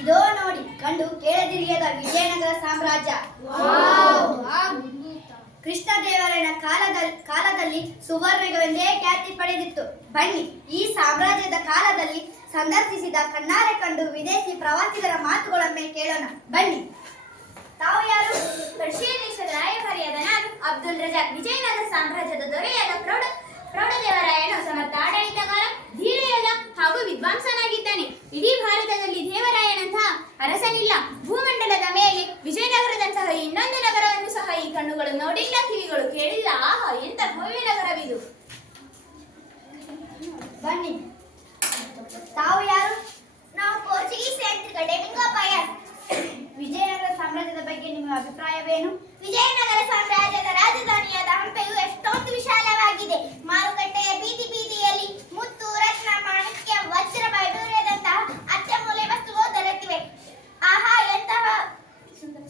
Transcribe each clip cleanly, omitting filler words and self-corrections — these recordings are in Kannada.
ಇದೋ ನೋಡಿ ಕಂಡು ಕೇಳದಿರಿಯದ ವಿಜಯನಗರ ಸಾಮ್ರಾಜ್ಯ. ಕೃಷ್ಣದೇವರಾಯನ ಕಾಲದಲ್ಲಿ ಸುವರ್ಣಯುಗವೆಂದೇ ಖ್ಯಾತಿ ಪಡೆದಿತ್ತು. ಬನ್ನಿ, ಈ ಸಾಮ್ರಾಜ್ಯದ ಕಾಲದಲ್ಲಿ ಸಂದರ್ಶಿಸಿದ ಕಣ್ಣಾರೆ ಕಂಡು ವಿದೇಶಿ ಪ್ರವಾಸಿಗರ ಮಾತುಗಳೊಮ್ಮೆ ಕೇಳೋಣ ಬನ್ನಿ. ತಾವು ಯಾರು? ಪರ್ಷಿಯ ದೇಶದ ರಾಯಭಾರಿಯಾದ ನಾನು ಅಬ್ದುಲ್ ರಜಾಕ್. ವಿಜಯನಗರ ಸಾಮ್ರಾಜ್ಯದ ದೊರೆಯಾದ ಪ್ರೌಢದೇವರಾಯನು ಸಮರ್ಥ ಆಡಳಿತಗಾರ, ಧೀರಯೋಧ ಹಾಗೂ ವಿದ್ವಾಂಸನಾಗಿದ್ದಾನೆ. ಇಡೀ ಭಾರತದಲ್ಲಿ ದೇವರಾಯನಂತಹ ಅರಸನಿಲ್ಲ. ಭೂಮಂಡಲದ ಮೇಲೆ ವಿಜಯನಗರದಂತಹ ಇನ್ನೊಂದು ನಗರವನ್ನು ಸಹ ಈ ಕಣ್ಣುಗಳು ನೋಡಿಲ್ಲ, ಕಿವಿಗಳು ಕೇಳಿಲ್ಲ. ಆಹಾ, ಎಂತ ಭವ್ಯ ನಗರವಿದು! ಬನ್ನಿ. ತಾವು ಯಾರು? ನಾವು ಪೋರ್ಚುಗೀಸ್ ಯಾತ್ರಿಕ ಡೊಮಿಂಗೋ ಪಯಸ್. ವಿಜಯನಗರ ಸಾಮ್ರಾಜ್ಯದ ಬಗ್ಗೆ ನಿಮ್ಮ ಅಭಿಪ್ರಾಯವೇನು? ವಿಜಯನಗರ ಸಾಮ್ರಾಜ್ಯದ ರಾಜಧಾನಿಯಾದ ಹಂಪೆಯು ಎಷ್ಟೊಂದು ವಿಶಾಲವಾಗಿದೆ. ಮಾರುಕಟ್ಟೆಯ ಬೀದಿ ಬೀದಿಯಲ್ಲಿ ಮುತ್ತು, ರತ್ನ, ಮಾಣಿಕ್ಯ, ವಜ್ರ, ವೈಡೂರ್ಯದಂತಹ ಅತ್ಯಮೂಲ್ಯ ವಸ್ತುಗಳು ದೊರೆತಿವೆ. ಆಹಾ, ಎಂತಹ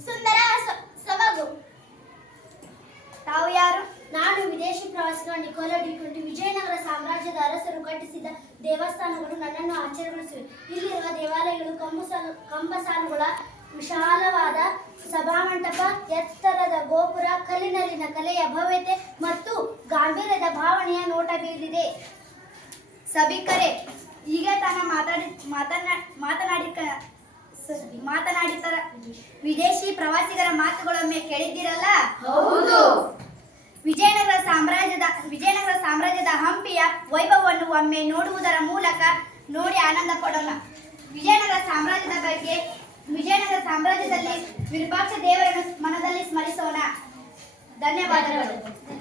ಸುಂದರ ಸೊಬಗು! ತಾವು ಯಾರು? ನಾನು ವಿದೇಶಿ ಪ್ರವಾಸಿಗ ನಿಕೋಲಾ ಡಿ ಕುಂಟಿ. ವಿಜಯನಗರ ಸಾಮ್ರಾಜ್ಯದ ಅರಸರು ಕಟ್ಟಿಸಿದ ದೇವಸ್ಥಾನಗಳು ನನ್ನನ್ನು ಆಶ್ಚರ್ಯಗೊಳಿಸಿವೆ. ಇಲ್ಲಿರುವ ದೇವಾಲಯಗಳು ಕಂಬಸಾಲುಗಳ ವಿಶಾಲವಾದ ಸಭಾಮಂಟಪ, ಎತ್ತರದ ಗೋಪುರ, ಕಲ್ಲಿನಲ್ಲಿನ ಕಲೆಯ ಭವ್ಯತೆ ಮತ್ತು ಗಾಂಭೀರ್ಯದ ಭಾವನೆಯ ನೋಟ ಬೀರಿದೆ. ಸಭಿಕರೇ, ಈಗ ತಾನ ಮಾತನಾಡಿತರ ವಿದೇಶಿ ಪ್ರವಾಸಿಗರ ಮಾತುಗಳೊಮ್ಮೆ ಕೇಳಿದ್ದೀರಲ್ಲ? ಹೌದು. ವಿಜಯನಗರ ಸಾಮ್ರಾಜ್ಯದ ಹಂಪಿಯ ವೈಭವವನ್ನು ಒಮ್ಮೆ ನೋಡುವುದರ ಮೂಲಕ ನೋಡಿ ಆನಂದ ಪಡೋಣ. ವಿಜಯನಗರ ಸಾಮ್ರಾಜ್ಯದಲ್ಲಿ ವಿರೂಪಾಕ್ಷ ದೇವರನ್ನು ಮನದಲ್ಲಿ ಸ್ಮರಿಸೋಣ. ಧನ್ಯವಾದಗಳು.